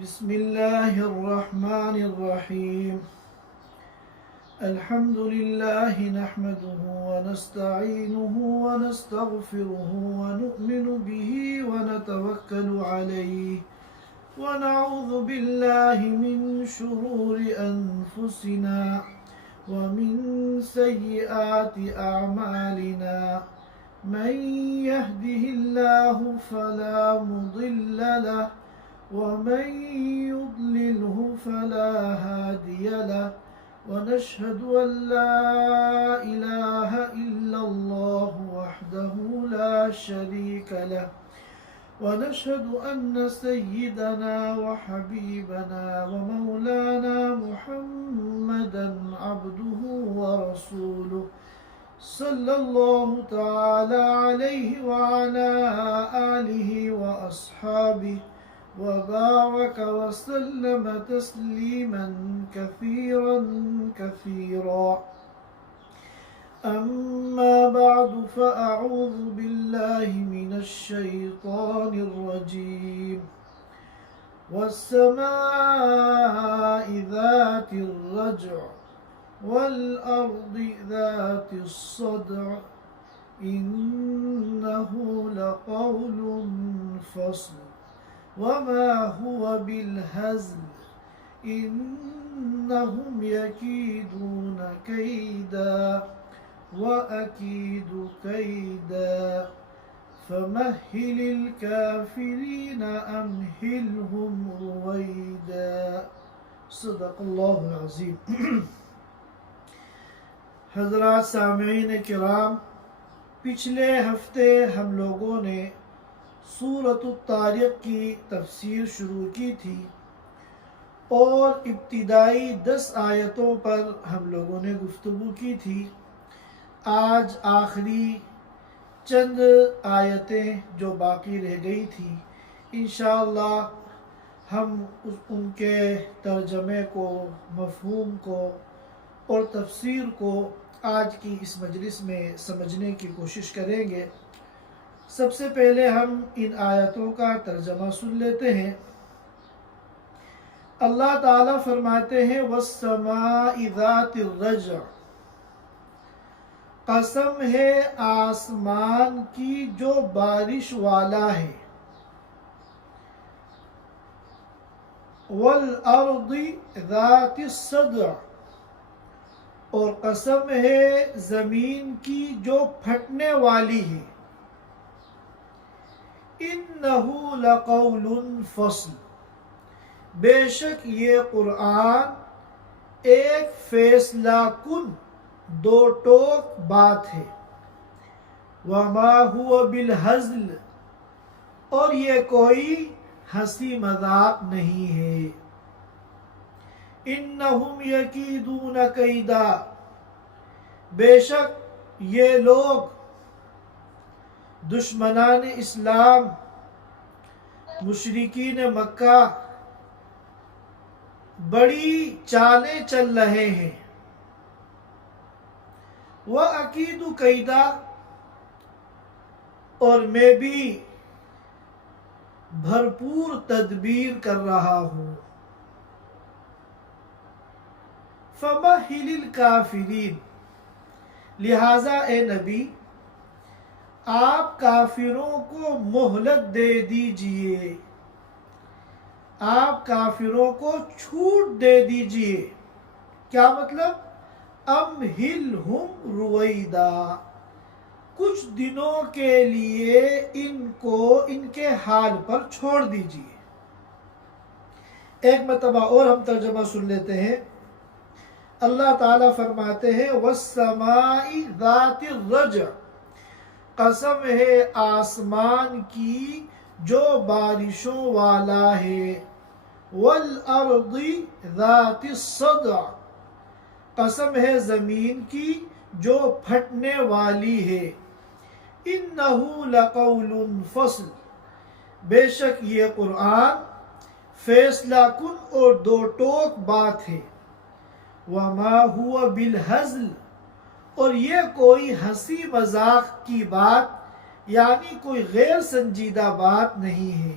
بسم الله الرحمن الرحيم. الحمد لله نحمده ونستعينه ونستغفره ونؤمن به ونتوكل عليه ونعوذ بالله من شرور أنفسنا ومن سيئات أعمالنا. من يهده الله فلا مضل له ومن يضلله فلا هادي له ونشهد أن لا إله إلا الله وحده لا شريك له ونشهد أن سيدنا وحبيبنا ومولانا محمدا عبده ورسوله صلى الله تعالى عليه وعلى آله وأصحابه وبارك وسلم تسليما كثيرا كثيرا. أما بعد فأعوذ بالله من الشيطان الرجيم. والسماء ذات الرجع والأرض ذات الصدع إنه لقول فصل وما هو بالهزل إنهم يكيدون كيدا وأكيد كيدا فمهل الكافرين أمهلهم رويدا. صدق اللہ العظیم. حضرات سامعین کرام، پچھلے ہفتے ہم لوگوں نے سورۃ الطارق کی تفسیر شروع کی تھی اور ابتدائی 10 آیتوں پر ہم لوگوں نے گفتگو کی تھی. آج آخری چند آیتیں جو باقی رہ گئی تھی، انشاءاللہ ہم ان کے ترجمے کو، مفہوم کو اور تفسیر کو آج کی اس مجلس میں سمجھنے کی کوشش کریں گے. سب سے پہلے ہم ان آیتوں کا ترجمہ سن لیتے ہیں. اللہ تعالیٰ فرماتے ہیں وَالسَّمَاءِ ذَاتِ الرَّجْعِ، قسم ہے آسمان کی جو بارش والا ہے، وَالْأَرْضِ ذَاتِ الصَّدْعِ، اور قسم ہے زمین کی جو پھٹنے والی ہے، اِنَّهُ لَقَوْلٌ فَصْلٌ، بے شک یہ قرآن ایک فیصلہ کن دو ٹوک بات ہے. وَمَا هُوَ بِالْهَزْلِ، اور یہ کوئی ہنسی مذاق نہیں ہے. اِنَّهُمْ يَكِيدُونَ كَيْدًا، بے شک یہ لوگ دشمنان اسلام، مشرکین مکہ بڑی چالیں چل رہے ہیں. وَأَكِيدُ كَيْدًا، اور میں بھی بھرپور تدبیر کر رہا ہوں. فَمَهِّلِ الْكَافِرِينَ، لہٰذا اے نبی آپ کافروں کو مہلت دے دیجئے، آپ کافروں کو چھوٹ دے دیجئے. کیا مطلب؟ امہلہم رویدا، کچھ دنوں کے لیے ان کو ان کے حال پر چھوڑ دیجئے. ایک مرتبہ اور ہم ترجمہ سن لیتے ہیں. اللہ تعالیٰ فرماتے ہیں وَالسَّمَاءِ ذَاتِ الرَّجْعِ، قسم ہے آسمان کی جو بارشوں والا ہے، وَالْأَرْضِ ذَاتِ الصَّدْعِ، قسم ہے زمین کی جو پھٹنے والی ہے. اِنَّهُ لَقَوْلٌ فَصْلٌ، بے شک یہ قرآن فیصلہ کن اور دو ٹوک بات ہے. وَمَا هُوَ بِالْهَزْلِ، اور یہ کوئی ہنسی مذاق کی بات یعنی کوئی غیر سنجیدہ بات نہیں ہے.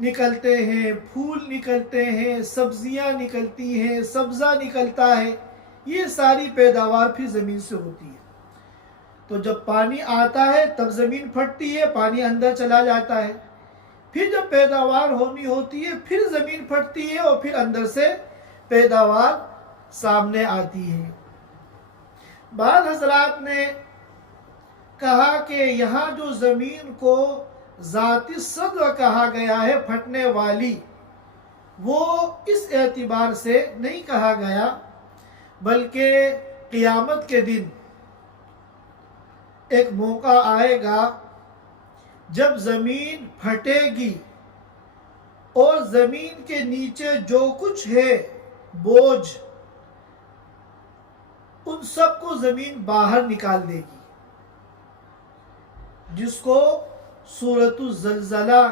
نکلتے ہیں، پھول نکلتے ہیں، سبزیاں نکلتی ہیں، سبزہ نکلتا ہے، یہ ساری پیداوار پھر زمین سے ہوتی ہے۔ تو جب پانی آتا ہے تب زمین پھٹتی ہے، پانی اندر چلا جاتا ہے، پھر جب پیداوار ہونی ہوتی ہے پھر زمین پھٹتی ہے اور پھر اندر سے پیداوار سامنے آتی ہے۔ بعض حضرات نے کہا کہ یہاں جو زمین کو ذات صدع کہا گیا ہے، پھٹنے والی، وہ اس اعتبار سے نہیں کہا گیا، بلکہ قیامت کے دن ایک موقع آئے گا جب زمین پھٹے گی اور زمین کے نیچے جو کچھ ہے بوجھ، ان سب کو زمین باہر نکال دے گی، جس کو سورۃ الزلزلہ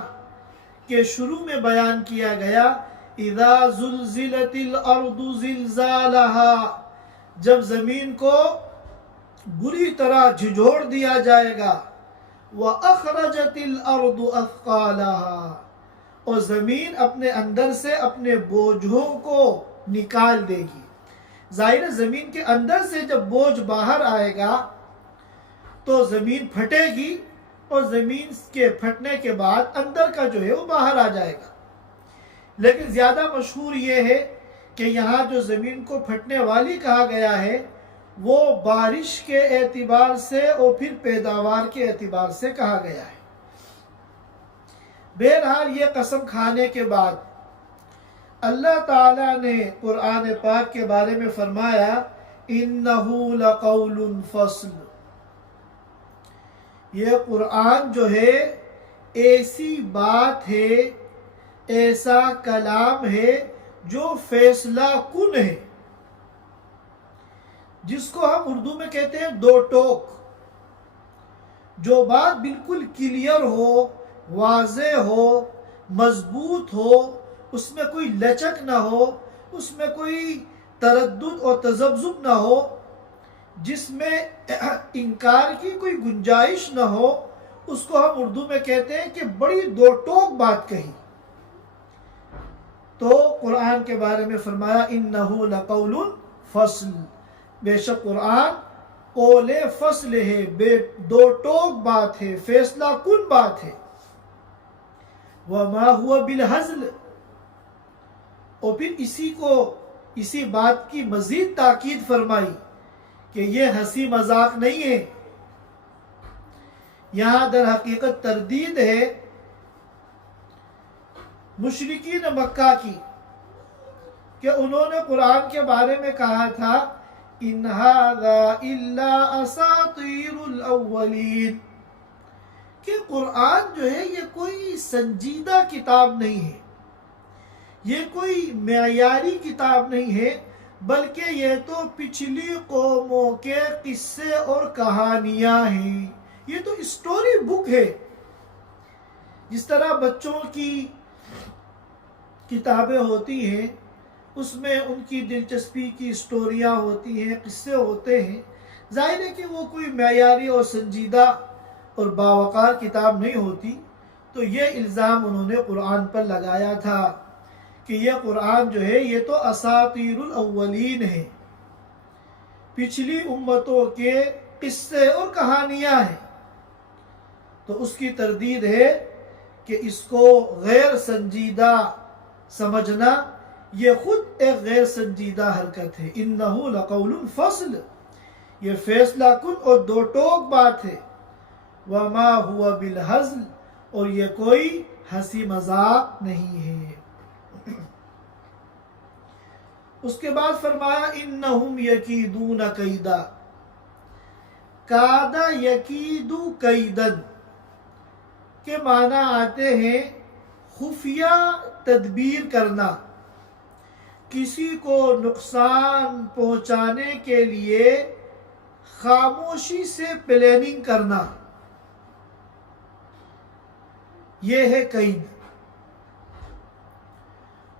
کے شروع میں بیان کیا گیا، اذا زلزلت الارض زلزالها، جب زمین کو بری طرح جھنجھوڑ دیا جائے گا، وَأَخْرَجَتِ الْأَرْضُ أَثْقَالَهَا، اور زمین اپنے اندر سے اپنے بوجھوں کو نکال دے گی۔ ظاہر ہے زمین کے اندر سے جب بوجھ باہر آئے گا تو زمین پھٹے گی، اور زمین کے پھٹنے کے بعد اندر کا جو ہے وہ باہر آ جائے گا۔ لیکن زیادہ مشہور یہ ہے کہ یہاں جو زمین کو پھٹنے والی کہا گیا ہے وہ بارش کے اعتبار سے اور پھر پیداوار کے اعتبار سے کہا گیا ہے۔ بہرحال یہ قسم کھانے کے بعد اللہ تعالیٰ نے قرآن پاک کے بارے میں فرمایا، اِنَّهُ لَقَوْلٌ فَصْلٌ، یہ قرآن جو ہے ایسی بات ہے، ایسا کلام ہے جو فیصلہ کن ہے، جس کو ہم اردو میں کہتے ہیں دو ٹوک۔ جو بات بالکل کلیئر ہو، واضح ہو، مضبوط ہو، اس میں کوئی لچک نہ ہو، اس میں کوئی تردد اور تذبذب نہ ہو، جس میں انکار کی کوئی گنجائش نہ ہو، اس کو ہم اردو میں کہتے ہیں کہ بڑی دو ٹوک بات کہی۔ تو قرآن کے بارے میں فرمایا انہ لقول فصل، بے شک قرآن قول فصل ہے، دو ٹوک بات ہے، فیصلہ کن بات ہے۔ وما هو بالہزل، اور پھر اسی بات کی مزید تاکید فرمائی کہ یہ ہنسی مذاق نہیں ہے، یہاں در حقیقت تردید ہے مشرکین مکہ کی، کہ انہوں نے قرآن کے بارے میں کہا تھا ان ھذا الا اساطیر الاولین، کہ قرآن جو ہے یہ کوئی سنجیدہ کتاب نہیں ہے، یہ کوئی معیاری کتاب نہیں ہے، بلکہ یہ تو پچھلی قوموں کے قصے اور کہانیاں ہیں، یہ تو اسٹوری بک ہے۔ جس طرح بچوں کی کتابیں ہوتی ہیں اس میں ان کی دلچسپی کی اسٹوریاں ہوتی ہیں، قصے ہوتے ہیں، ظاہر ہے کہ وہ کوئی معیاری اور سنجیدہ اور باوقار کتاب نہیں ہوتی۔ تو یہ الزام انہوں نے قرآن پر لگایا تھا کہ یہ قرآن جو ہے یہ تو اساطیر الاولین ہے، پچھلی امتوں کے قصے اور کہانیاں ہیں۔ تو اس کی تردید ہے کہ اس کو غیر سنجیدہ سمجھنا یہ خود ایک غیر سنجیدہ حرکت ہے۔ انہ لقول فصل، یہ فیصلہ کن اور دو ٹوک بات ہے۔ وما ہوا بالہزل، اور یہ کوئی ہنسی مذاق نہیں ہے۔ اس کے بعد فرمایا انہم یکیدون کیدا، کاد یکید کیدن کے معنی آتے ہیں خفیہ تدبیر کرنا، کسی کو نقصان پہنچانے کے لیے خاموشی سے پلاننگ کرنا، یہ ہے قید۔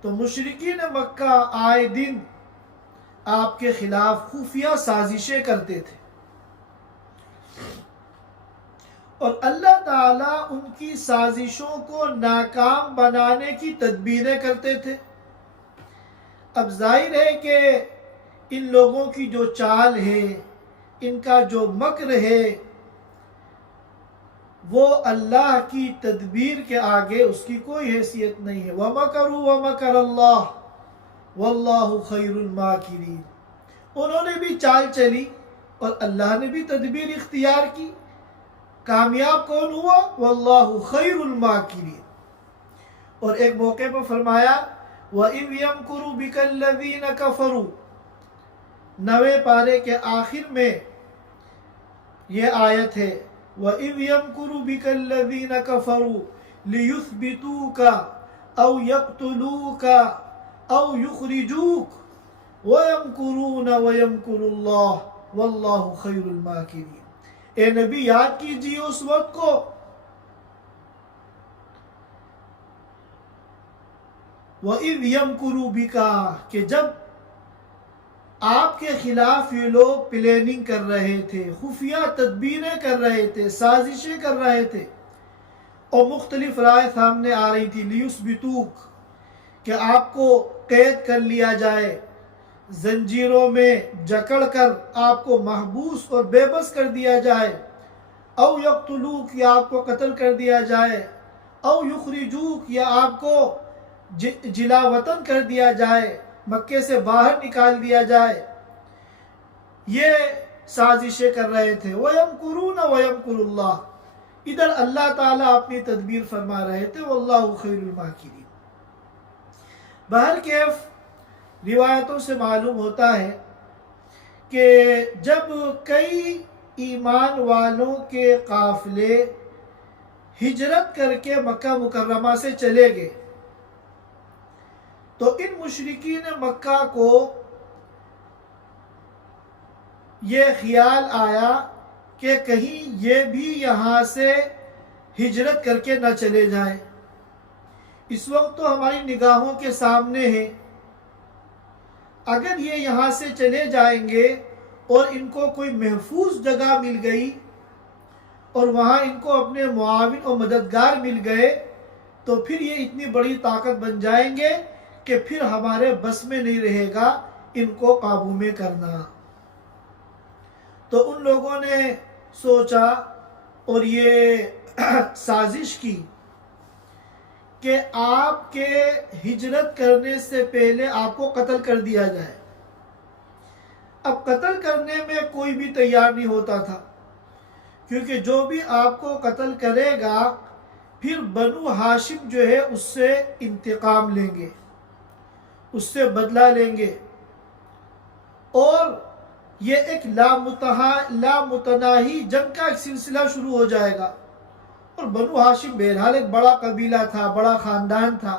تو مشرکین مکہ آئے دن آپ کے خلاف خفیہ سازشیں کرتے تھے، اور اللہ تعالیٰ ان کی سازشوں کو ناکام بنانے کی تدبیریں کرتے تھے۔ اب ظاہر ہے کہ ان لوگوں کی جو چال ہے، ان کا جو مکر ہے، وہ اللہ کی تدبیر کے آگے اس کی کوئی حیثیت نہیں ہے۔ وَمَكَرُوا وَمَكَرَ اللَّهُ وَاللَّهُ خَيْرُ الْمَاكِرِينَ۔ انہوں نے بھی چال چلی اور اللہ نے بھی تدبیر اختیار کی۔ کامیاب کون ہوا؟ وَاللَّهُ خَيْرُ الْمَاكِرِينَ۔ اور ایک موقع پر فرمایا وَإِذْ يَمْكُرُ بِكَ الَّذِينَ كَفَرُوا، 9ویں پارے کے آخر میں یہ آیت ہے وَإِذْ يَمْكُرُ بِكَ الَّذِينَ كَفَرُوا لِيُثْبِتُوكَ أَوْ يَقْتُلُوكَ أَوْ يُخْرِجُوكَ وَيَمْكُرُونَ وَيَمْكُرُ اللَّهُ وَاللَّهُ خَيْرُ الْمَاكِرِينَ۔ اے نبی یاد کیجئے اس وقت کو وَإِذْ يَمْكُرُ بِكَ، کہ جب آپ کے خلاف یہ لوگ پلاننگ کر رہے تھے، خفیہ تدبیریں کر رہے تھے، سازشیں کر رہے تھے، اور مختلف رائے سامنے آ رہی تھی لیُثْبِتُوک، کہ آپ کو قید کر لیا جائے، زنجیروں میں جکڑ کر آپ کو محبوس اور بے بس کر دیا جائے، او یقتلوک، یا آپ کو قتل کر دیا جائے، او یخرجوک، یا آپ کو جلا وطن کر دیا جائے، مکے سے باہر نکال دیا جائے، یہ سازشیں کر رہے تھے۔ وَيَمْكُرُونَ وَيَمْكُرُ اللَّهُ، ادھر اللہ تعالیٰ اپنی تدبیر فرما رہے تھے وَاللَّهُ خَيْرُ الْمَاكِرِينَ۔ بہرکیف روایتوں سے معلوم ہوتا ہے کہ جب کئی ایمان والوں کے قافلے ہجرت کر کے مکہ مکرمہ سے چلے گئے تو ان مشرکین مکہ کو یہ خیال آیا کہ کہیں یہ بھی یہاں سے ہجرت کر کے نہ چلے جائیں۔ اس وقت تو ہماری نگاہوں کے سامنے ہے، اگر یہ یہاں سے چلے جائیں گے اور ان کو کوئی محفوظ جگہ مل گئی اور وہاں ان کو اپنے معاون اور مددگار مل گئے تو پھر یہ اتنی بڑی طاقت بن جائیں گے کہ پھر ہمارے بس میں نہیں رہے گا ان کو قابو میں کرنا۔ تو ان لوگوں نے سوچا اور یہ سازش کی کہ آپ کے ہجرت کرنے سے پہلے آپ کو قتل کر دیا جائے۔ اب قتل کرنے میں کوئی بھی تیار نہیں ہوتا تھا، کیونکہ جو بھی آپ کو قتل کرے گا پھر بنو ہاشم جو ہے اس سے انتقام لیں گے، اس سے بدلہ لیں گے، اور یہ ایک لامتناہی جنگ کا ایک سلسلہ شروع ہو جائے گا۔ اور بنو ہاشم بہرحال ایک بڑا قبیلہ تھا، بڑا خاندان تھا،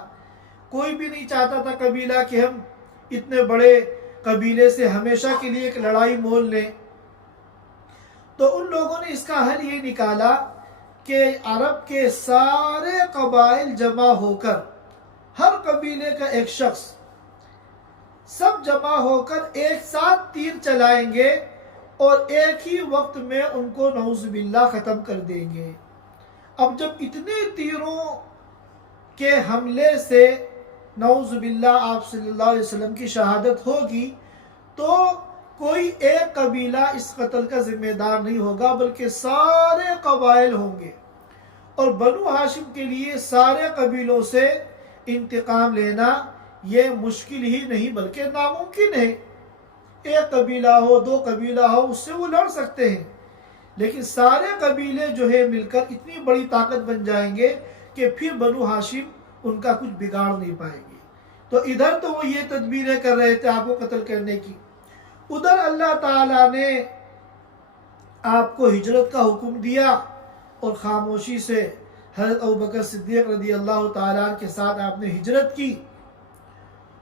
کوئی بھی نہیں چاہتا تھا قبیلہ کہ ہم اتنے بڑے قبیلے سے ہمیشہ کے لیے ایک لڑائی مول لیں۔ تو ان لوگوں نے اس کا حل یہ نکالا کہ عرب کے سارے قبائل جمع ہو کر، ہر قبیلے کا ایک شخص، سب جمع ہو کر ایک ساتھ تیر چلائیں گے اور ایک ہی وقت میں ان کو نعوذ باللہ ختم کر دیں گے۔ اب جب اتنے تیروں کے حملے سے نعوذ باللہ آپ صلی اللہ علیہ وسلم کی شہادت ہوگی تو کوئی ایک قبیلہ اس قتل کا ذمہ دار نہیں ہوگا بلکہ سارے قبائل ہوں گے، اور بنو ہاشم کے لیے سارے قبیلوں سے انتقام لینا یہ مشکل ہی نہیں بلکہ ناممکن ہے۔ ایک قبیلہ ہو، دو قبیلہ ہو، اس سے وہ لڑ سکتے ہیں، لیکن سارے قبیلے جو ہے مل کر اتنی بڑی طاقت بن جائیں گے کہ پھر بنو ہاشم ان کا کچھ بگاڑ نہیں پائیں گے۔ تو ادھر تو وہ یہ تدبیریں کر رہے تھے آپ کو قتل کرنے کی، ادھر اللہ تعالیٰ نے آپ کو ہجرت کا حکم دیا اور خاموشی سے حضرت ابوبکر صدیق رضی اللہ تعالیٰ عنہ کے ساتھ آپ نے ہجرت کی۔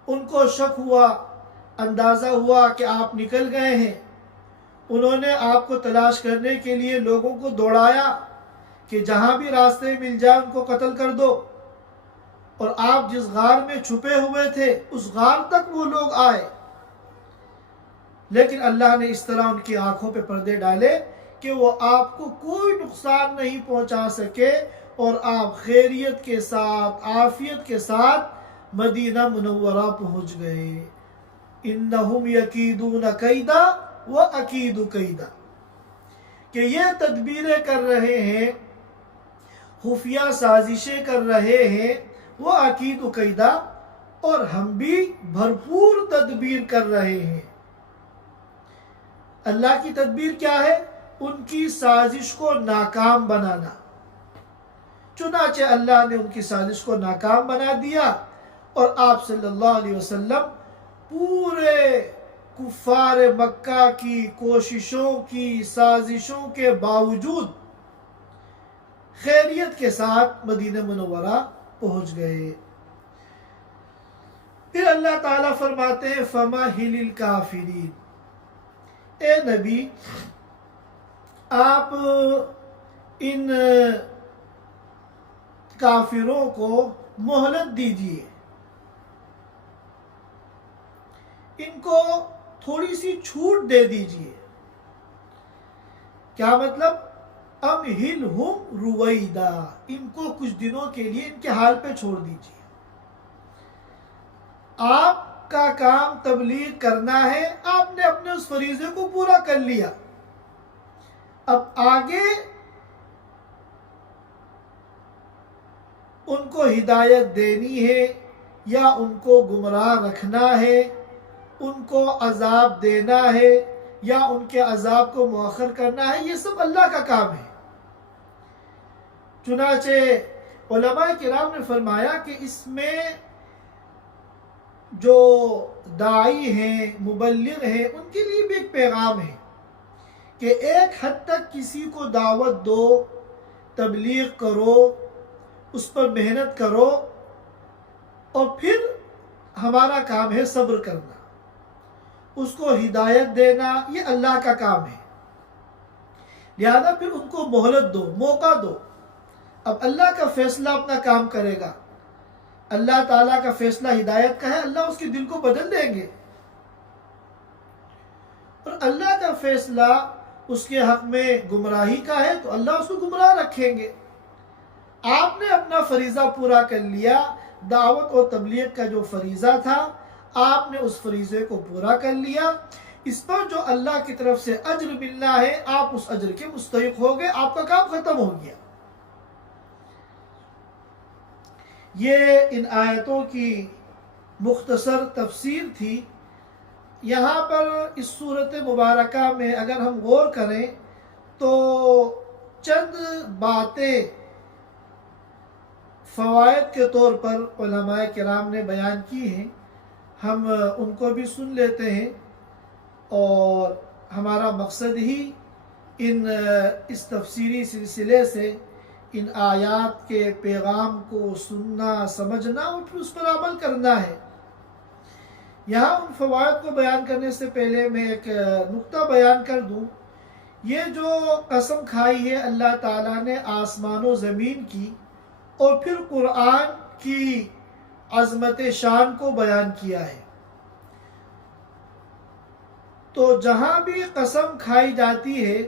ان کو شک ہوا، اندازہ ہوا کہ آپ نکل گئے ہیں، انہوں نے آپ کو تلاش کرنے کے لیے لوگوں کو دوڑایا کہ جہاں بھی راستے مل جائے ان کو قتل کر دو، اور آپ جس غار میں چھپے ہوئے تھے اس غار تک وہ لوگ آئے، لیکن اللہ نے اس طرح ان کی آنکھوں پہ پردے ڈالے کہ وہ آپ کو کوئی نقصان نہیں پہنچا سکے اور آپ خیریت کے ساتھ عافیت کے ساتھ مدینہ منورہ پہنچ گئے۔ انہم یکیدون کیدا واکید کیدا، کہ یہ تدبیریں کر رہے ہیں، خفیہ سازشیں کر رہے ہیں، وہ عقید و قیدہ، اور ہم بھی بھرپور تدبیر کر رہے ہیں۔ اللہ کی تدبیر کیا ہے؟ ان کی سازش کو ناکام بنانا۔ چنانچہ اللہ نے ان کی سازش کو ناکام بنا دیا، اور آپ صلی اللہ علیہ وسلم پورے کفار مکہ کی کوششوں کی سازشوں کے باوجود خیریت کے ساتھ مدینہ منورہ پہنچ گئے۔ پھر اللہ تعالیٰ فرماتے ہیں فَمَهِلِ الْكَافِرِينَ، اے نبی آپ ان کافروں کو مہلت دیجیے، ان کو تھوڑی سی چھوٹ دے دیجیے۔ کیا مطلب؟ امہلہم رویدا، ان کو کچھ دنوں کے لیے ان کے حال پہ چھوڑ دیجیے۔ آپ کا کام تبلیغ کرنا ہے، آپ نے اپنے اس فریضے کو پورا کر لیا، اب آگے ان کو ہدایت دینی ہے یا ان کو گمراہ رکھنا ہے، ان کو عذاب دینا ہے یا ان کے عذاب کو مؤخر کرنا ہے، یہ سب اللہ کا کام ہے۔ چنانچہ علماء کرام نے فرمایا کہ اس میں جو داعی ہیں، مبلغ ہیں، ان کے لیے بھی ایک پیغام ہے کہ ایک حد تک کسی کو دعوت دو، تبلیغ کرو، اس پر محنت کرو، اور پھر ہمارا کام ہے صبر کرنا، اس کو ہدایت دینا، یہ اللہ کا کام ہے۔ لہذا پھر ان کو مہلت دو، موقع دو، اب اللہ کا فیصلہ اپنا کام کرے گا۔ اللہ تعالیٰ کا فیصلہ ہدایت کا ہے، اللہ اس کے دل کو بدل دیں گے، اور اللہ کا فیصلہ اس کے حق میں گمراہی کا ہے تو اللہ اس کو گمراہ رکھیں گے۔ آپ نے اپنا فریضہ پورا کر لیا، دعوت اور تبلیغ کا جو فریضہ تھا آپ نے اس فریضے کو پورا کر لیا، اس پر جو اللہ کی طرف سے اجر ملنا ہے آپ اس اجر کے مستحق ہو گئے، آپ کا کام ختم ہو گیا۔ یہ ان آیتوں کی مختصر تفسیر تھی۔ یہاں پر اس صورت مبارکہ میں اگر ہم غور کریں تو چند باتیں فوائد کے طور پر علماء کرام نے بیان کی ہیں، ہم ان کو بھی سن لیتے ہیں، اور ہمارا مقصد ہی اس تفسیری سلسلے سے ان آیات کے پیغام کو سننا، سمجھنا اور پھر اس پر عمل کرنا ہے۔ یہاں ان فوائد کو بیان کرنے سے پہلے میں ایک نقطہ بیان کر دوں۔ یہ جو قسم کھائی ہے اللہ تعالیٰ نے آسمان و زمین کی، اور پھر قرآن کی عظمت شان کو بیان کیا ہے، تو جہاں بھی قسم کھائی جاتی ہے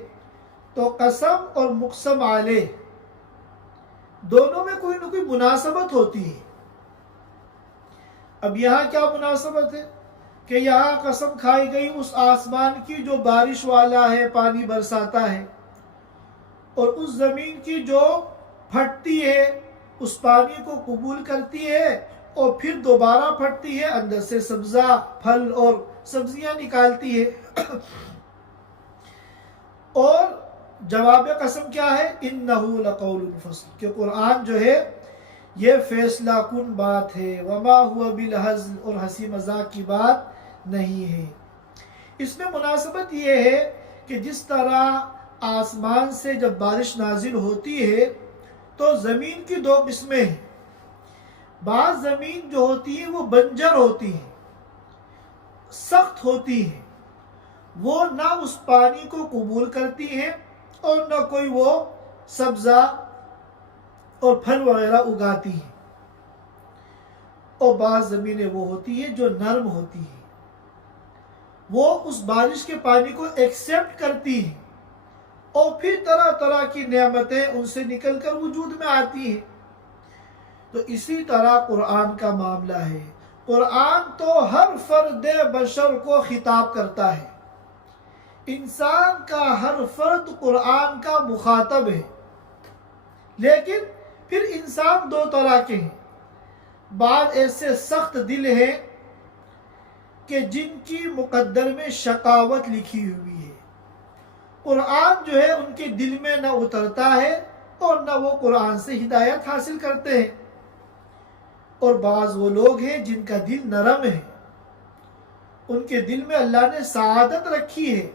تو قسم اور مقسم علیہ دونوں میں کوئی نہ کوئی مناسبت ہوتی ہے۔ اب یہاں کیا مناسبت ہے کہ یہاں قسم کھائی گئی اس آسمان کی جو بارش والا ہے، پانی برساتا ہے، اور اس زمین کی جو پھٹتی ہے، اس پانی کو قبول کرتی ہے اور پھر دوبارہ پھٹتی ہے، اندر سے سبزہ پھل اور سبزیاں نکالتی ہے۔ اور جواب قسم کیا ہے؟ اِنَّهُ لَقَوْلٌ فَصْلٌ، کہ قرآن جو ہے یہ فیصلہ کن بات ہے، وَمَا هُوَ بِالْهَزْلِ، اور ہنسی مذاق کی بات نہیں ہے۔ اس میں مناسبت یہ ہے کہ جس طرح آسمان سے جب بارش نازل ہوتی ہے تو زمین کی دو قسمیں ہیں۔ بعض زمین جو ہوتی ہے وہ بنجر ہوتی ہے، سخت ہوتی ہے، وہ نہ اس پانی کو قبول کرتی ہیں اور نہ کوئی وہ سبزہ اور پھل وغیرہ اگاتی ہیں۔ اور بعض زمینیں وہ ہوتی ہیں جو نرم ہوتی ہیں، وہ اس بارش کے پانی کو ایکسیپٹ کرتی ہیں اور پھر طرح طرح کی نعمتیں ان سے نکل کر وجود میں آتی ہیں۔ تو اسی طرح قرآن کا معاملہ ہے۔ قرآن تو ہر فرد بشر کو خطاب کرتا ہے، انسان کا ہر فرد قرآن کا مخاطب ہے، لیکن پھر انسان دو طرح کے ہیں۔ بعض ایسے سخت دل ہیں کہ جن کی مقدر میں شقاوت لکھی ہوئی ہے، قرآن جو ہے ان کے دل میں نہ اترتا ہے اور نہ وہ قرآن سے ہدایت حاصل کرتے ہیں۔ اور بعض وہ لوگ ہیں جن کا دل نرم ہے، ان کے دل میں اللہ نے سعادت رکھی ہے،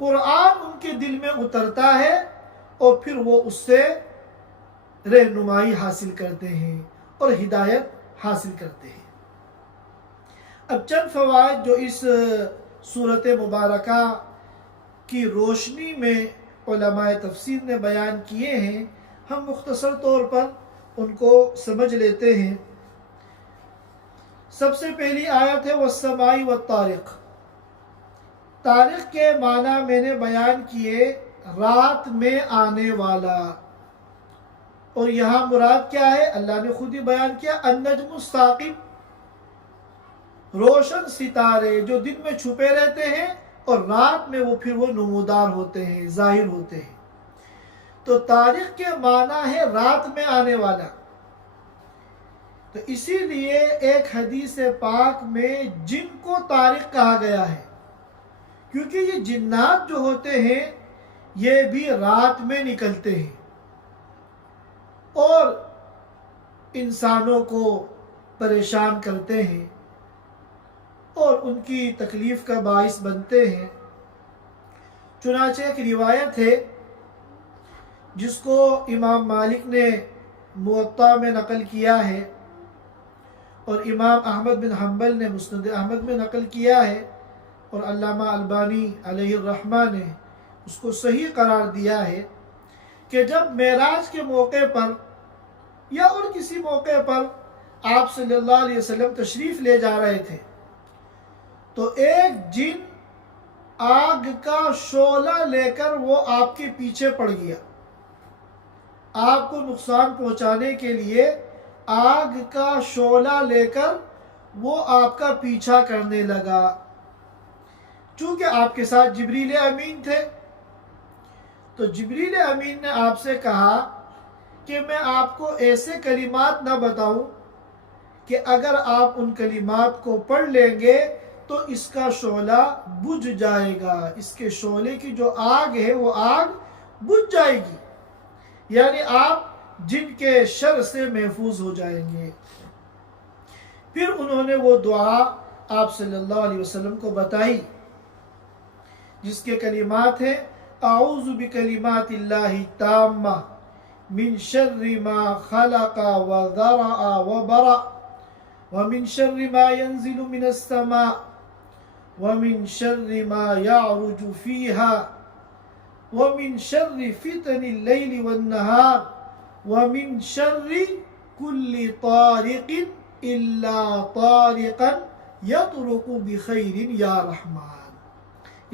قرآن ان کے دل میں اترتا ہے اور پھر وہ اس سے رہنمائی حاصل کرتے ہیں اور ہدایت حاصل کرتے ہیں۔ اب چند فوائد جو اس سورت مبارکہ کی روشنی میں علماء تفسیر نے بیان کیے ہیں، ہم مختصر طور پر ان کو سمجھ لیتے ہیں۔ سب سے پہلی آیت ہے والسماء والطارق۔ طارق کے معنی میں نے بیان کیے رات میں آنے والا، اور یہاں مراد کیا ہے؟ اللہ نے خود ہی بیان کیا النجم الثاقب، روشن ستارے جو دن میں چھپے رہتے ہیں اور رات میں وہ نمودار ہوتے ہیں، ظاہر ہوتے ہیں۔ تو طارق کے معنی ہے رات میں آنے والا۔ تو اسی لیے ایک حدیث پاک میں جن کو طارق کہا گیا ہے، کیونکہ یہ جنات جو ہوتے ہیں یہ بھی رات میں نکلتے ہیں اور انسانوں کو پریشان کرتے ہیں اور ان کی تکلیف کا باعث بنتے ہیں۔ چنانچہ ایک روایت ہے جس کو امام مالک نے موطا میں نقل کیا ہے اور امام احمد بن حنبل نے مسند احمد میں نقل کیا ہے، اور علامہ البانی علیہ الرحمہ نے اس کو صحیح قرار دیا ہے کہ جب معراج کے موقع پر یا اور کسی موقع پر آپ صلی اللہ علیہ وسلم تشریف لے جا رہے تھے تو ایک جن آگ کا شعلہ لے کر وہ آپ کے پیچھے پڑ گیا، آپ کو نقصان پہنچانے کے لیے آگ کا شعلہ لے کر وہ آپ کا پیچھا کرنے لگا۔ چونکہ آپ کے ساتھ جبریل امین تھے تو جبریل امین نے آپ سے کہا کہ میں آپ کو ایسے کلمات نہ بتاؤں کہ اگر آپ ان کلمات کو پڑھ لیں گے تو اس کا شعلہ بجھ جائے گا، اس کے شعلے کی جو آگ ہے وہ آگ بجھ جائے گی، یعنی آپ جن کے شر سے محفوظ ہو جائیں گے۔ پھر انہوں نے وہ دعا آپ صلی اللہ علیہ وسلم کو بتائی جس کے کلمات ہیں اعوذ بکلمات اللہ التامہ من شر ما خلق وذرع وبرع ومن شر ما ينزل من السماء ومن شر ما يعرج فيها ومن شر فتن الليل والنهار ومن شر كل طارق إلا طارقا يطرق بخير يا رحمن۔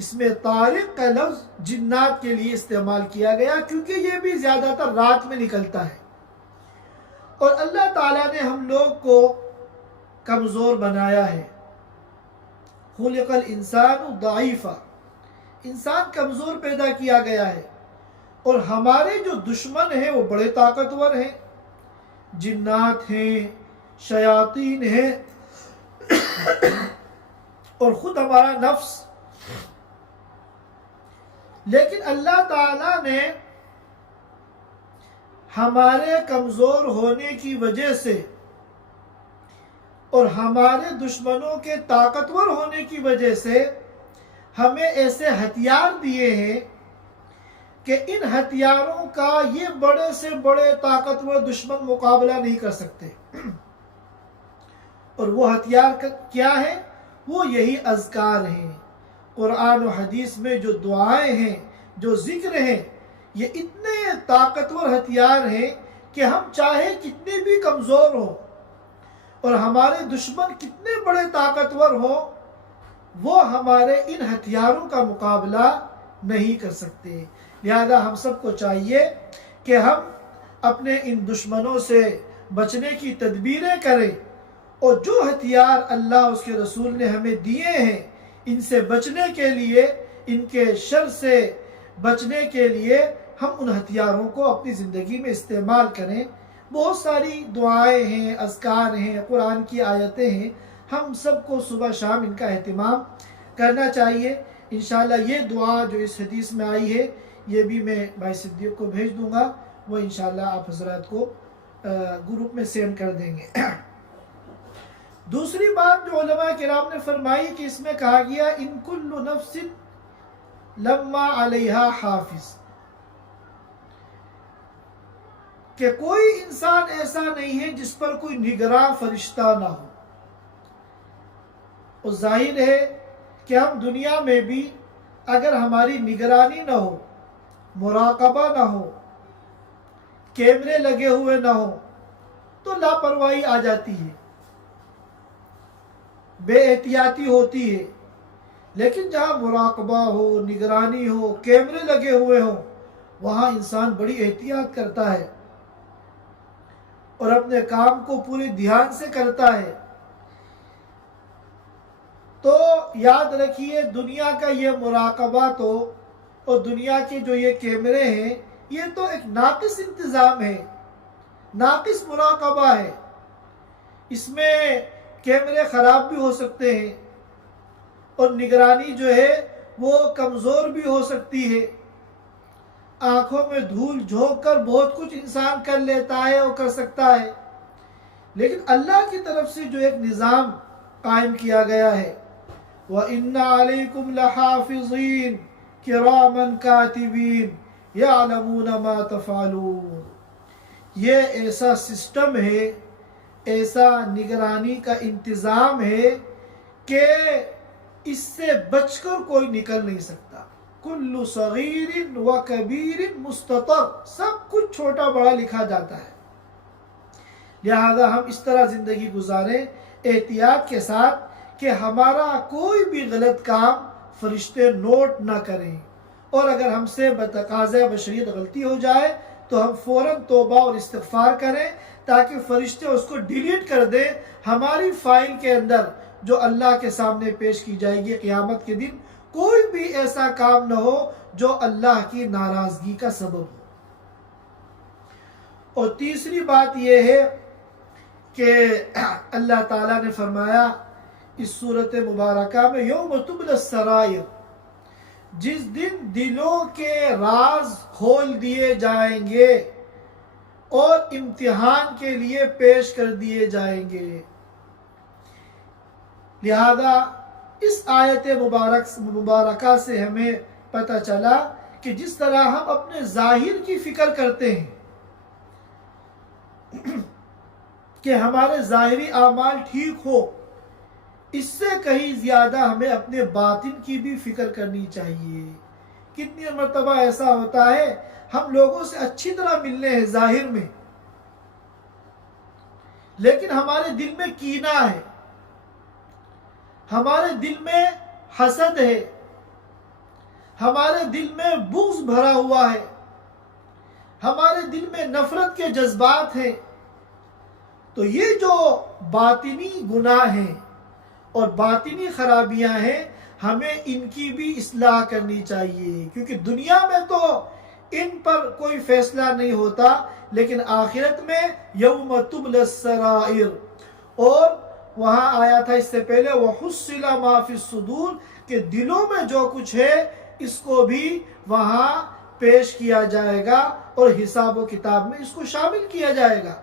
اس میں طارق کا لفظ جنات کے لیے استعمال کیا گیا کیونکہ یہ بھی زیادہ تر رات میں نکلتا ہے، اور اللہ تعالیٰ نے ہم لوگ کو کمزور بنایا ہے۔ خلق الانسان ضعیفا، انسان کمزور پیدا کیا گیا ہے، اور ہمارے جو دشمن ہیں وہ بڑے طاقتور ہیں، جنات ہیں، شیاطین ہیں اور خود ہمارا نفس۔ لیکن اللہ تعالیٰ نے ہمارے کمزور ہونے کی وجہ سے اور ہمارے دشمنوں کے طاقتور ہونے کی وجہ سے ہمیں ایسے ہتھیار دیے ہیں کہ ان ہتھیاروں کا یہ بڑے سے بڑے طاقتور دشمن مقابلہ نہیں کر سکتے۔ اور وہ ہتھیار کیا ہے؟ وہ یہی اذکار ہیں۔ قرآن و حدیث میں جو دعائیں ہیں، جو ذکر ہیں، یہ اتنے طاقتور ہتھیار ہیں کہ ہم چاہے کتنے بھی کمزور ہوں اور ہمارے دشمن کتنے بڑے طاقتور ہوں، وہ ہمارے ان ہتھیاروں کا مقابلہ نہیں کر سکتے۔ لہذا ہم سب کو چاہیے کہ ہم اپنے ان دشمنوں سے بچنے کی تدبیریں کریں، اور جو ہتھیار اللہ اس کے رسول نے ہمیں دیے ہیں ان سے بچنے کے لیے، ان کے شر سے بچنے کے لیے ہم ان ہتھیاروں کو اپنی زندگی میں استعمال کریں۔ بہت ساری دعائیں ہیں، اذکار ہیں، قرآن کی آیتیں ہیں، ہم سب کو صبح شام ان کا اہتمام کرنا چاہیے۔ انشاءاللہ یہ دعا جو اس حدیث میں آئی ہے یہ بھی میں بھائی صدیق کو بھیج دوں گا، وہ انشاءاللہ آپ حضرات کو گروپ میں سینڈ کر دیں گے۔ دوسری بات جو علماء کرام نے فرمائی کہ اس میں کہا گیا ان کل نفس لما علیہا حافظ، کہ کوئی انسان ایسا نہیں ہے جس پر کوئی نگراں فرشتہ نہ ہو۔ اور ظاہر ہے کہ ہم دنیا میں بھی اگر ہماری نگرانی نہ ہو، مراقبہ نہ ہو، کیمرے لگے ہوئے نہ ہو تو لاپرواہی آ جاتی ہے، بے احتیاطی ہوتی ہے۔ لیکن جہاں مراقبہ ہو، نگرانی ہو، کیمرے لگے ہوئے ہوں، وہاں انسان بڑی احتیاط کرتا ہے اور اپنے کام کو پورے دھیان سے کرتا ہے۔ تو یاد رکھیے دنیا کا یہ مراقبہ تو اور دنیا کے جو یہ کیمرے ہیں یہ تو ایک ناقص انتظام ہے، ناقص مراقبہ ہے۔ اس میں کیمرے خراب بھی ہو سکتے ہیں اور نگرانی جو ہے وہ کمزور بھی ہو سکتی ہے۔ آنکھوں میں دھول جھونک کر بہت کچھ انسان کر لیتا ہے اور کر سکتا ہے، لیکن اللہ کی طرف سے جو ایک نظام قائم کیا گیا ہے وَإِنَّ عَلَيْكُمْ لَحَافِظِينَ كِرَامًا كَاتِبِينَ يَعْلَمُونَ مَا تَفْعَلُونَ، یہ ایسا سسٹم ہے، ایسا نگرانی کا انتظام ہے کہ اس سے بچ کر کوئی نکل نہیں سکتا۔ کل صغیر و کبیر مستطر، سب کچھ چھوٹا بڑا لکھا جاتا ہے۔ لہذا ہم اس طرح زندگی گزاریں احتیاط کے ساتھ کہ ہمارا کوئی بھی غلط کام فرشتے نوٹ نہ کریں، اور اگر ہم سے بتقاضۂ بشریت غلطی ہو جائے تو ہم فوراً توبہ اور استغفار کریں تاکہ فرشتے اس کو ڈیلیٹ کر دیں ہماری فائل کے اندر، جو اللہ کے سامنے پیش کی جائے گی قیامت کے دن۔ کوئی بھی ایسا کام نہ ہو جو اللہ کی ناراضگی کا سبب ہو۔ اور تیسری بات یہ ہے کہ اللہ تعالیٰ نے فرمایا اس صورت مبارکہ میں یوم تبلی السرائر، جس دن دلوں کے راز کھول دیے جائیں گے اور امتحان کے لیے پیش کر دیے جائیں گے۔ لہذا اس آیت مبارکہ سے ہمیں پتہ چلا کہ جس طرح ہم اپنے ظاہر کی فکر کرتے ہیں کہ ہمارے ظاہری اعمال ٹھیک ہو، اس سے کہیں زیادہ ہمیں اپنے باطن کی بھی فکر کرنی چاہیے۔ کتنی مرتبہ ایسا ہوتا ہے ہم لوگوں سے اچھی طرح ملنے ہیں ظاہر میں، لیکن ہمارے دل میں کینہ ہے، ہمارے دل میں حسد ہے، ہمارے دل میں بغض بھرا ہوا ہے، ہمارے دل میں نفرت کے جذبات ہیں۔ تو یہ جو باطنی گناہ ہیں اور باطنی خرابیاں ہیں، ہمیں ان کی بھی اصلاح کرنی چاہیے، کیونکہ دنیا میں تو ان پر کوئی فیصلہ نہیں ہوتا، لیکن آخرت میں یوم تبلی السرائر، اور وہاں آیا تھا اس سے پہلے وَحُصِّلَ مَا فِي الصُّدُورِ، کہ دلوں میں جو کچھ ہے اس کو بھی وہاں پیش کیا جائے گا اور حساب و کتاب میں اس کو شامل کیا جائے گا۔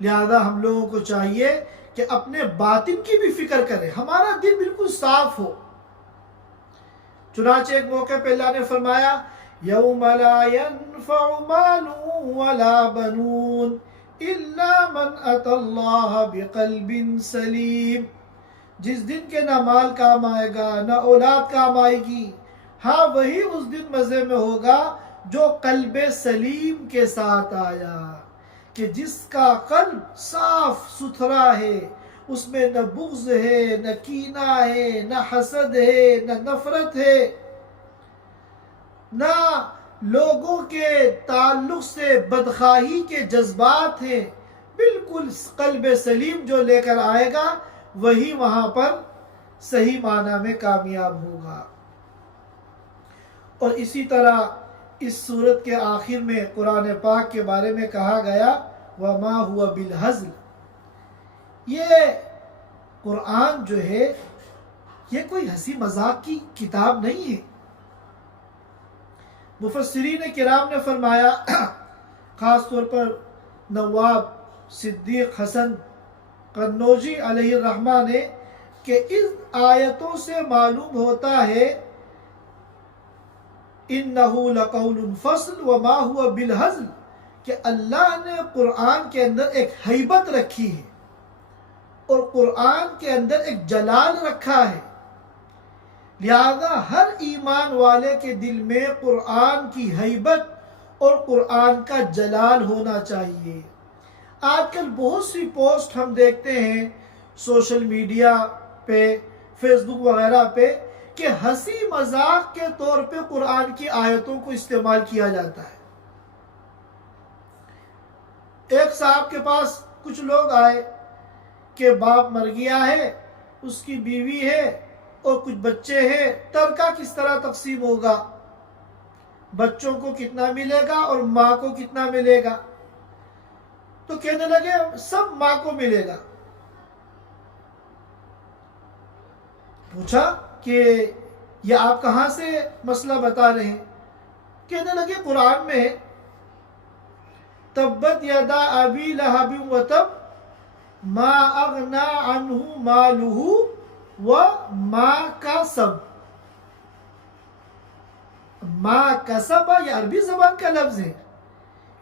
لہذا ہم لوگوں کو چاہیے کہ اپنے باطن کی بھی فکر کریں، ہمارا دل بالکل صاف ہو۔ چنانچہ ایک موقع پہ اللہ نے فرمایا یوم لا ينفع مال ولا بنون الا من اتى اللہ بقلب سلیم، جس دن کے نہ مال کام آئے گا نہ اولاد کام آئے گی، ہاں وہی اس دن مزے میں ہوگا جو قلب سلیم کے ساتھ آیا، کہ جس کا قلب صاف ستھرا ہے، اس میں نہ بغض ہے، نہ کینہ ہے، نہ حسد ہے، نہ نفرت ہے، نہ لوگوں کے تعلق سے بدخواہی کے جذبات ہیں۔ بالکل قلب سلیم جو لے کر آئے گا وہی وہاں پر صحیح معنی میں کامیاب ہوگا۔ اور اسی طرح اس سورت کے آخر میں قرآن پاک کے بارے میں کہا گیا وَمَا هُوَ بِالْهَزْلِ، یہ قرآن جو ہے یہ کوئی ہنسی مذاق کی کتاب نہیں ہے۔ مفسرین کرام نے فرمایا، خاص طور پر نواب صدیق حسن قنوجی علیہ الرحمہ نے، کہ ان آیتوں سے معلوم ہوتا ہے اِنَّهُ لَقَوْلٌ فَصْلٌ وَمَا هُوَ بِالْهَزْلِ، کہ اللہ نے قرآن کے اندر ایک ہیبت رکھی ہے اور قرآن کے اندر ایک جلال رکھا ہے، لہذا ہر ایمان والے کے دل میں قرآن کی ہیبت اور قرآن کا جلال ہونا چاہیے۔ آج کل بہت سی پوسٹ ہم دیکھتے ہیں سوشل میڈیا پہ، فیس بک وغیرہ پہ، کہ ہنسی مذاق کے طور پہ قرآن کی آیتوں کو استعمال کیا جاتا ہے۔ ایک صاحب کے پاس کچھ لوگ آئے کہ باپ مر گیا ہے، اس کی بیوی ہے اور کچھ بچے ہیں، ترکہ کس طرح تقسیم ہوگا، بچوں کو کتنا ملے گا اور ماں کو کتنا ملے گا؟ تو کہنے لگے سب ماں کو ملے گا۔ پوچھا کہ یہ آپ کہاں سے مسئلہ بتا رہے ہیں؟ کہنے لگے قرآن میں تبت یدا ابی لہب وتب ما اغنا عنہ مالہ وما کسب۔ ما کسب یہ عربی زبان کا لفظ ہے،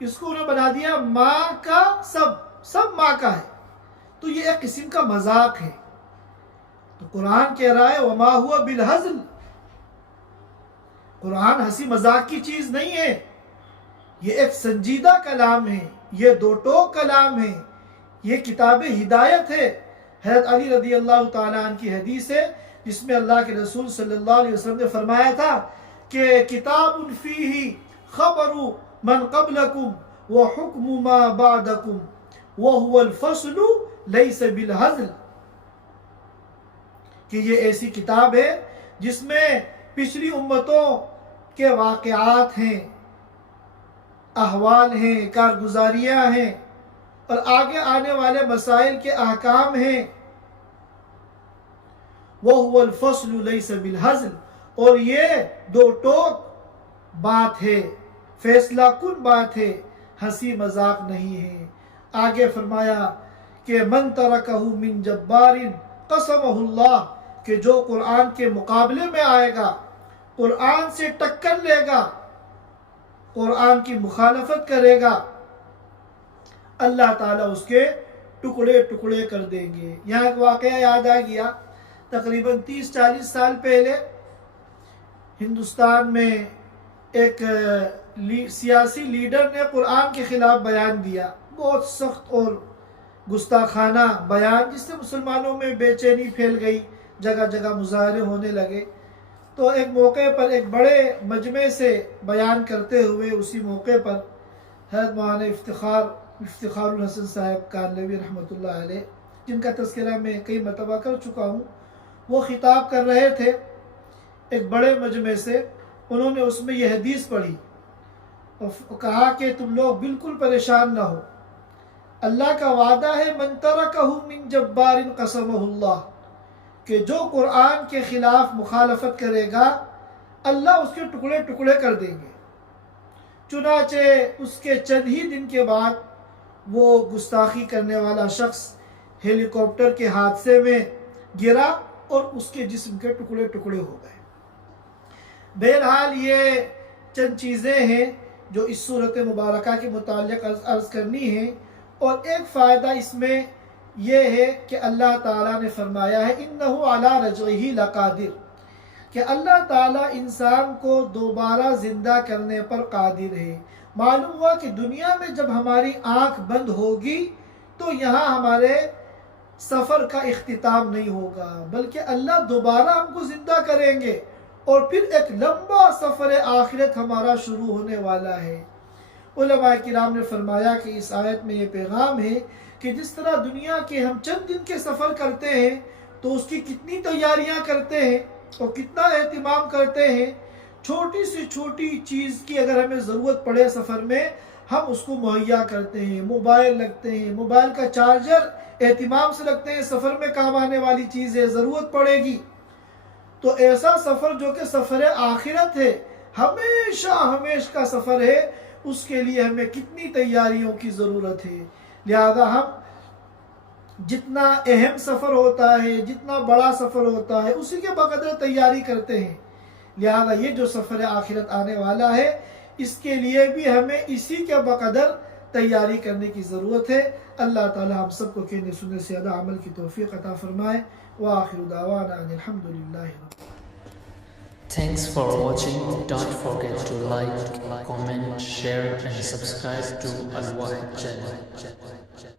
اس کو انہوں نے بنا دیا ما کا سب ماں کا ہے، تو یہ ایک قسم کا مذاق ہے۔ تو قرآن کہہ رہا ہے وما ہوا بالہزل، قرآن ہنسی مذاق کی چیز نہیں ہے، یہ ایک سنجیدہ کلام ہے، یہ دو ٹوک کلام ہے، یہ کتاب ہدایت ہے۔ حضرت علی رضی اللہ تعالیٰ عنہ کی حدیث ہے جس میں اللہ کے رسول صلی اللہ علیہ وسلم نے فرمایا تھا کہ کتاب فیہ خبر من قبلکم وحکم ما بعدکم وہو الفصل لیس بالہزل، کہ یہ ایسی کتاب ہے جس میں پچھلی امتوں کے واقعات ہیں، احوال ہیں، کارگزاریاں ہیں اور آگے آنے والے مسائل کے احکام ہیں۔ وَهُوَ الْفَصْلُ لَيْسَ بِالْهَزْلِ، اور یہ دو ٹوک بات ہے، فیصلہ کن بات ہے، ہنسی مذاق نہیں ہے۔ آگے فرمایا کہ مَن تَرَكَهُ مِن جَبَّارٍ قَسَمَهُ اللَّهُ، کہ جو قرآن کے مقابلے میں آئے گا، قرآن سے ٹکر لے گا، قرآن کی مخالفت کرے گا، اللہ تعالیٰ اس کے ٹکڑے ٹکڑے کر دیں گے۔ یہاں ایک واقعہ یاد آ گیا، تقریباً 30-40 سال پہلے ہندوستان میں ایک سیاسی لیڈر نے قرآن کے خلاف بیان دیا، بہت سخت اور گستاخانہ بیان، جس سے مسلمانوں میں بے چینی پھیل گئی، جگہ جگہ مظاہرے ہونے لگے۔ تو ایک موقع پر ایک بڑے مجمع سے بیان کرتے ہوئے اسی موقع پر حضرت مولانا افتخار الحسن صاحب کانلوی رحمۃ اللہ علیہ، جن کا تذکرہ میں کئی مرتبہ کر چکا ہوں، وہ خطاب کر رہے تھے ایک بڑے مجمع سے۔ انہوں نے اس میں یہ حدیث پڑھی اور کہا کہ تم لوگ بالکل پریشان نہ ہو، اللہ کا وعدہ ہے من ترکہ من جبار قسمہ اللہ، کہ جو قرآن کے خلاف مخالفت کرے گا اللہ اس کے ٹکڑے ٹکڑے کر دیں گے۔ چنانچہ اس کے چند ہی دن کے بعد وہ گستاخی کرنے والا شخص ہیلی کاپٹر کے حادثے میں گرا اور اس کے جسم کے ٹکڑے ٹکڑے ہو گئے۔ بہرحال یہ چند چیزیں ہیں جو اس صورت مبارکہ کے متعلق عرض کرنی ہیں، اور ایک فائدہ اس میں یہ ہے کہ اللہ تعالیٰ نے فرمایا ہے اِنَّهُ عَلَىٰ رَجْعِهِ لَقَادِرٌ، کہ اللہ تعالیٰ انسان کو دوبارہ زندہ کرنے پر قادر ہے۔ معلوم ہوا کہ دنیا میں جب ہماری آنکھ بند ہوگی تو یہاں ہمارے سفر کا اختتام نہیں ہوگا، بلکہ اللہ دوبارہ ہم کو زندہ کریں گے اور پھر ایک لمبا سفر آخرت ہمارا شروع ہونے والا ہے۔ علماء کرام نے فرمایا کہ اس آیت میں یہ پیغام ہے کہ جس طرح دنیا کے ہم چند دن کے سفر کرتے ہیں تو اس کی کتنی تیاریاں کرتے ہیں اور کتنا اہتمام کرتے ہیں، چھوٹی سے چھوٹی چیز کی اگر ہمیں ضرورت پڑے سفر میں ہم اس کو مہیا کرتے ہیں، موبائل رکھتے ہیں، موبائل کا چارجر اہتمام سے رکھتے ہیں، سفر میں کام آنے والی چیز ہے، ضرورت پڑے گی۔ تو ایسا سفر جو کہ سفر آخرت ہے، ہمیشہ کا سفر ہے، اس کے لیے ہمیں کتنی تیاریوں کی ضرورت ہے۔ لہذا ہم جتنا اہم سفر ہوتا ہے، جتنا بڑا سفر ہوتا ہے، اسی کے بقدر تیاری کرتے ہیں۔ لہذا یہ جو سفر آخرت آنے والا ہے اس کے لیے بھی ہمیں اسی کے بقدر تیاری کرنے کی ضرورت ہے۔ اللہ تعالی ہم سب کو کہنے سننے سے زیادہ عمل کی توفیق عطا فرمائے۔ وآخر دعوانا ان الحمد للہ۔ Thanks for watching. Don't forget to like, comment, share and subscribe to Al Wahid channel.